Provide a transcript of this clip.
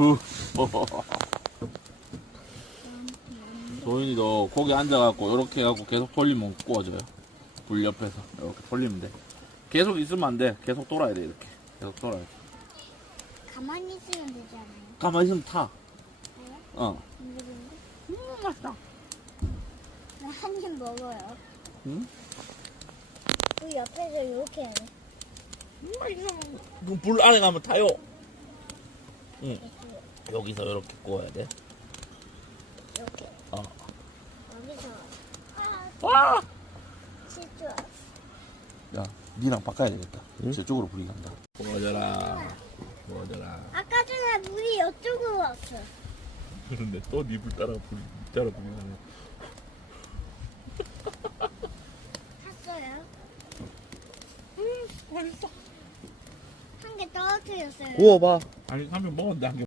어후. 도윤이도 거기 앉아갖고 이렇게 해갖고 계속 돌리면 구워져요. 불 옆에서 이렇게 돌리면 돼. 계속 있으면 안 돼. 계속 돌아야 돼. 이렇게 계속 돌아야 돼. 가만히 있으면 되지 않아요? 가만히 있으면 타. 그래요? 어. 맛있다. 한 입 먹어요. 응? 그 옆에서 이렇게 해요. 맛있어. 그럼 불 안에 가면 타요. 응. 여기서 이렇게 구워야 돼. 이렇게. 어. 여기서. 와! 실수. 야, 니랑 바꿔야 되겠다. 저쪽으로 불이 간다. 구워져라. 구워져라. 아까 전에 물이 이쪽으로 왔어. 그런데 또 니 불 따라 불이 가네. 탔어요? 맛있어. 한 개 떨어뜨렸어요. 구워봐. 아니, 한 명 먹었는데 한 개.